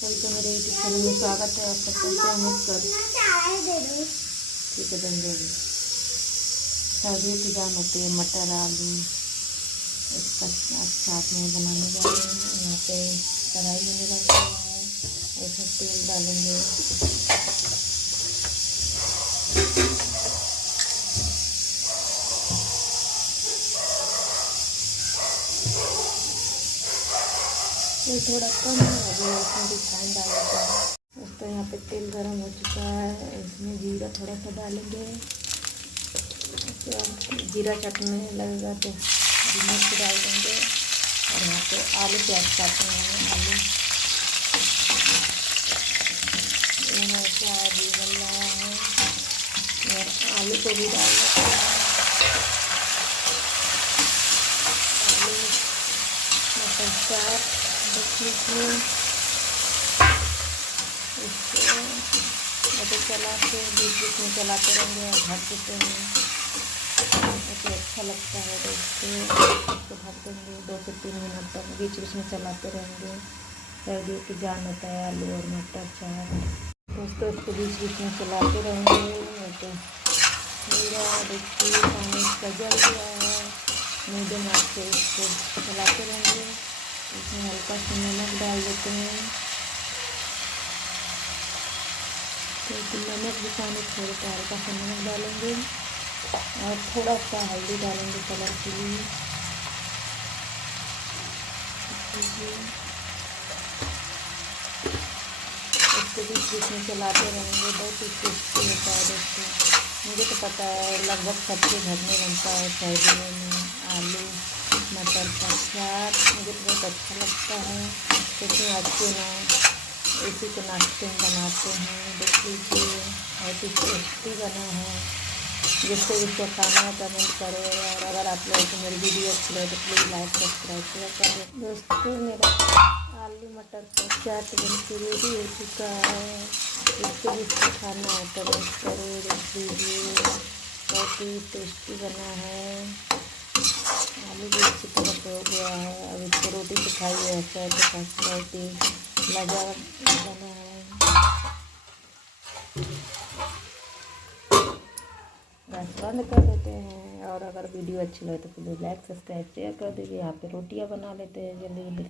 तो मेरे YouTube channel में स्वागत है आपका। कैसे मत कर ठीक है बन सब्जी की जान होती है मटर आलू, इसका साथ में बनाने जा रहे हैं। यहाँ पे कढ़ाई मैंने रखा हुआ है, इसमें तेल डालेंगे। ये थोड़ा कम है, अभी इसमें रिफाइंड डाल देते हैं। तो यहाँ पे तेल गरम हो चुका है, इसमें जीरा थोड़ा सा डालेंगे। उसके बाद जीरा चटने लगेगा तो मिर्च डाल देंगे। और यहाँ पे आलू प्याज काटने हैं। आलू प्याज भी बन रहा है और आलू को भी डाल देते हैं। आलू मटर चाट इसको मटर चला के बीच बीच में चलाते रहेंगे और ढक देते हैं। ऐसे अच्छा लगता है तो इसको ढक देंगे 2 से 3 मिनट तक, बीच बीच में चलाते रहेंगे। सर्दियों की जान होता है आलू और मटर चाट, तो इसको बीच बीच में चलाते रहेंगे। तो मेरा देखिए पानी इसका जल गया है, मीडियम आंच पे इसको चलाते रहेंगे। इसमें हल्का सा नमक डाल देते हैं, तो नमक भी पानी छोड़ के हल्का सा नमक डालेंगे और थोड़ा सा हल्दी डालेंगे कलर के लिए। इसको बीच बीच में चलाते रहेंगे, बहुत ही टेस्टी होता है दोस्तों। मुझे तो पता है लगभग सबके घर में बनता है सर्दियों में आलू मटर का चाट। मुझे तो बहुत अच्छा लगता है, क्योंकि अच्छे ना इसी को नाश्ते में बनाते हैं। देख लीजिए बहुत ही टेस्टी बना है। जिसको जिसको खाना है कमेंट करें, और अगर आप लोगों को मेरी वीडियो अच्छी लगे तो प्लीज़ लाइक सब्सक्राइब शेयर करें। दोस्तों मेरा आलू मटर का चाट बनके रेडी हो चुका है। जिसको जिसको खाना है कमेंट करें। देख लीजिए बहुत ही टेस्टी बना है। आलू भी अच्छी तरह से हो गया है। अब इसको रोटी से खाइए, ऐसा तो बहुत ही लाजवाब बना है। गैस बंद कर देते हैं, और अगर वीडियो अच्छी लगे तो प्लीज़ लाइक सब्सक्राइब शेयर कर दीजिए। यहाँ पे रोटियाँ बना लेते हैं जल्दी जल्दी।